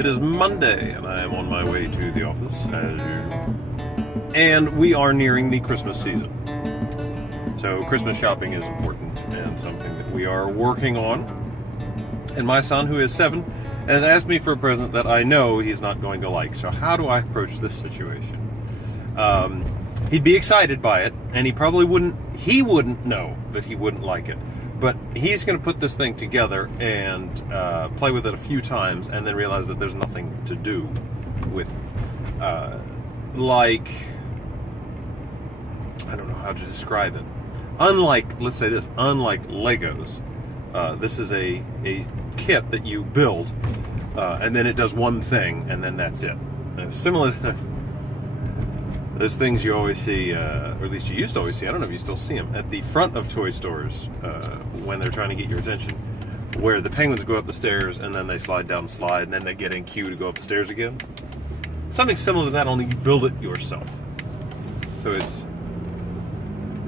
It is Monday, and I am on my way to the office, as usual. And we are nearing the Christmas season. So Christmas shopping is important and something that we are working on. And my son, who is 7, has asked me for a present that I know he's not going to like. So how do I approach this situation? He'd be excited by it, and he wouldn't know that he wouldn't like it. But he's going to put this thing together and play with it a few times and then realize that there's nothing to do with it. Like, I don't know how to describe it. Unlike, let's say this, unlike Legos, this is a kit that you build and then it does one thing and then that's it. Similar to those things you always see, or at least you used to always see, I don't know if you still see them, at the front of toy stores when they're trying to get your attention, where the penguins go up the stairs and then they slide down the slide and then they get in queue to go up the stairs again. Something similar to that, only you build it yourself. So it's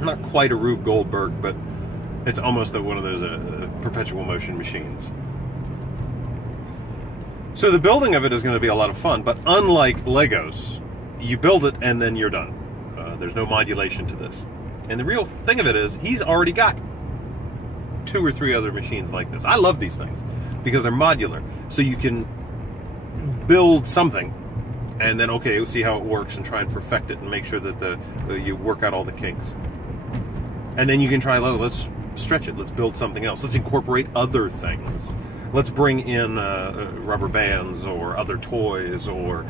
not quite a Rube Goldberg, but it's almost one of those perpetual motion machines. So the building of it is going to be a lot of fun, but unlike Legos, you build it and then you're done. There's no modulation to this. And the real thing of it is, he's already got 2 or 3 other machines like this. I love these things because they're modular. So you can build something and then, okay, we'll see how it works and try and perfect it and make sure that you work out all the kinks. And then you can try, let's stretch it, let's build something else. Let's incorporate other things. Let's bring in rubber bands or other toys or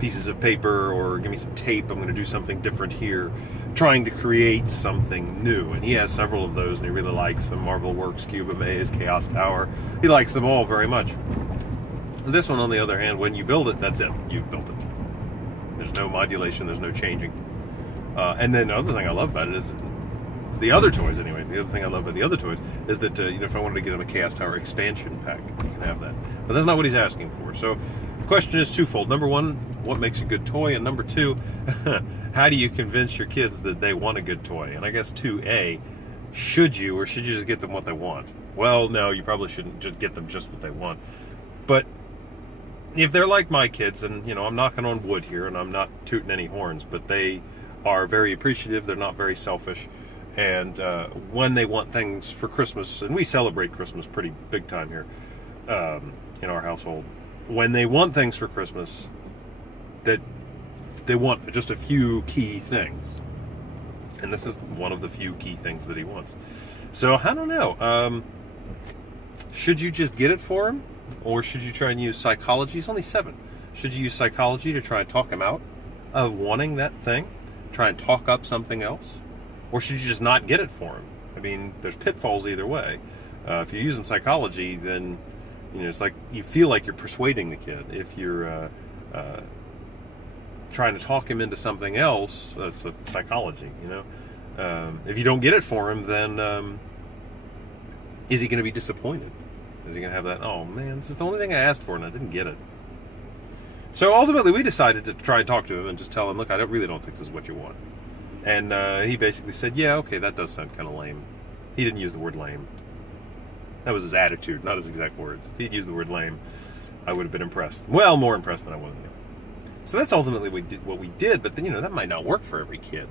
pieces of paper, or give me some tape. I'm going to do something different here, trying to create something new. And he has several of those, and he really likes them. Marvel Works, Cube of Maze, Chaos Tower. He likes them all very much. This one, on the other hand, when you build it, that's it. You've built it. There's no modulation. There's no changing. And then the other thing I love about it is, the other toys, anyway, the other thing I love about the other toys is that, if I wanted to get him a Chaos Tower expansion pack, you can have that. But that's not what he's asking for. So the question is twofold. Number one, what makes a good toy? And number two, how do you convince your kids that they want a good toy? And I guess 2A, should you just get them what they want? Well, no, you probably shouldn't just get them just what they want. But if they're like my kids, and, I'm knocking on wood here, and I'm not tooting any horns, but they are very appreciative, they're not very selfish. And when they want things for Christmas, and we celebrate Christmas pretty big time here in our household, when they want things for Christmas, that they want just a few key things. And this is one of the few key things that he wants. So, I don't know. Should you just get it for him? Or should you try and use psychology? He's only 7. Should you use psychology to try and talk him out of wanting that thing? Try and talk up something else? Or should you just not get it for him? I mean, there's pitfalls either way. If you're using psychology, then it's like you feel like you're persuading the kid. If you're trying to talk him into something else, that's a psychology. If you don't get it for him, then is he going to be disappointed? Is he going to have that? Oh man, this is the only thing I asked for, and I didn't get it. So ultimately, we decided to try and talk to him and just tell him, look, I really don't think this is what you want. And he basically said, yeah, okay, that does sound kind of lame. He didn't use the word lame. That was his attitude, not his exact words. If he'd used the word lame, I would have been impressed. Well, more impressed than I was. So that's ultimately what we did, but then, that might not work for every kid.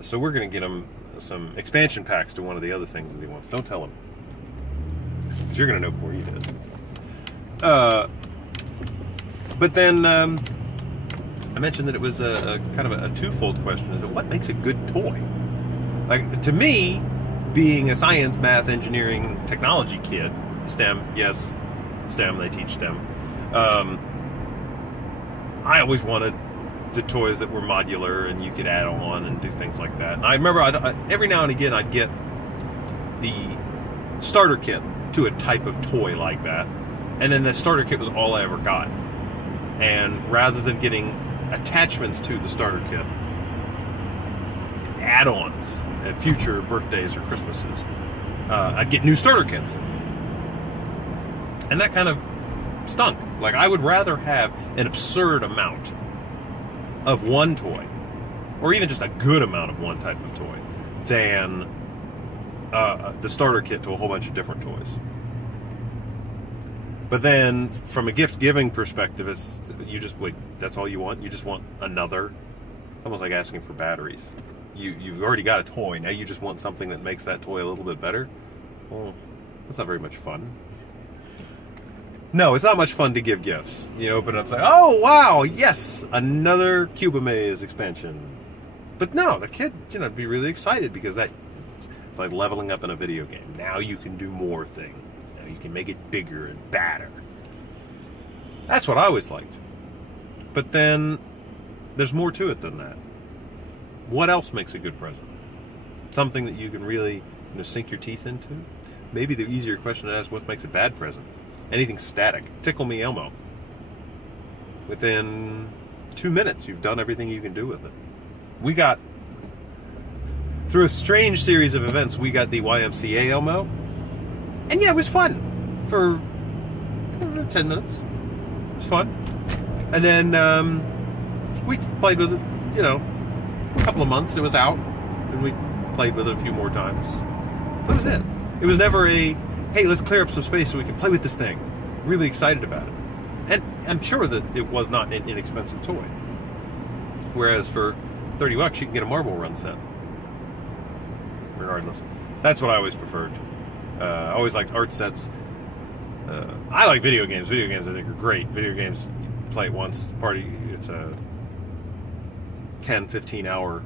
So we're going to get him some expansion packs to one of the other things that he wants. Don't tell him, because you're going to know before you did. But then... I mentioned that it was a kind of a twofold question. Is that what makes a good toy? Like, to me, being a science, math, engineering, technology kid, STEM, yes, STEM, they teach STEM. I always wanted the toys that were modular and you could add on and do things like that. And I remember every now and again I'd get the starter kit to a type of toy like that. And then the starter kit was all I ever got. And rather than getting attachments to the starter kit, add-ons at future birthdays or Christmases, I'd get new starter kits. And that kind of stunk. Like, I would rather have an absurd amount of one toy, or even just a good amount of one type of toy, than the starter kit to a whole bunch of different toys. But then, from a gift-giving perspective, it's, you just, wait, that's all you want? You just want another? It's almost like asking for batteries. You've already got a toy, now you just want something that makes that toy a little bit better? Well, that's not very much fun. No, it's not much fun to give gifts. You open it up, it's like, oh, wow, yes, another Cuba Maze expansion. But no, the kid, would be really excited because it's like leveling up in a video game. Now you can do more things. Now you can make it bigger and badder. That's what I always liked. But then, there's more to it than that. What else makes a good present? Something that you can really, sink your teeth into? Maybe the easier question to ask, what makes a bad present? Anything static. Tickle me Elmo. Within 2 minutes, you've done everything you can do with it. We got, through a strange series of events, we got the YMCA Elmo. And yeah, it was fun for 10 minutes. It was fun. And then we played with it, a couple of months. It was out. And we played with it a few more times. That was it. It was never a, hey, let's clear up some space so we can play with this thing. Really excited about it. And I'm sure that it was not an inexpensive toy. Whereas for $30 you can get a Marble Run set. Regardless. That's what I always preferred. I always liked art sets. I like video games. Video games I think are great. Video games, you play it once, party, it's a 10, 15 hour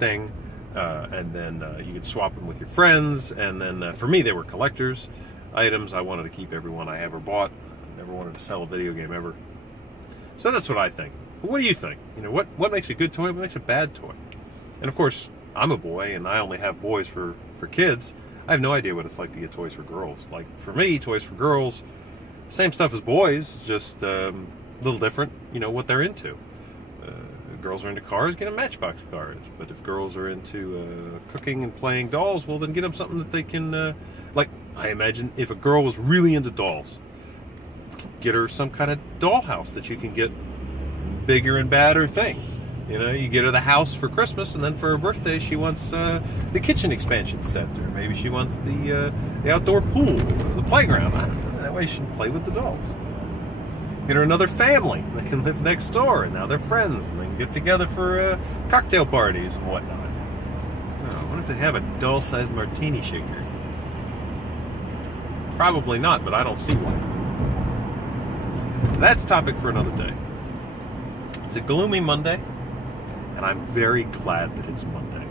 thing. And then you could swap them with your friends. And then for me, they were collector's items. I wanted to keep every one I ever bought. I never wanted to sell a video game ever. So that's what I think. But what do you think? What makes a good toy? What makes a bad toy? And of course, I'm a boy, and I only have boys for kids. I have no idea what it's like to get toys for girls. Like, for me, toys for girls, same stuff as boys, just a little different, what they're into. Girls are into cars, get them Matchbox cars. But if girls are into cooking and playing dolls, well, then get them something that they can, like, I imagine if a girl was really into dolls, get her some kind of dollhouse that you can get bigger and badder things. You get her the house for Christmas, and then for her birthday, she wants the kitchen expansion set, or maybe she wants the outdoor pool, or the playground. That way she can play with the dolls. Get her another family that can live next door, and now they're friends, and they can get together for cocktail parties and whatnot. Oh, what if they have a doll-sized martini shaker? Probably not, but I don't see one. That's a topic for another day. It's a gloomy Monday, and I'm very glad that it's Monday.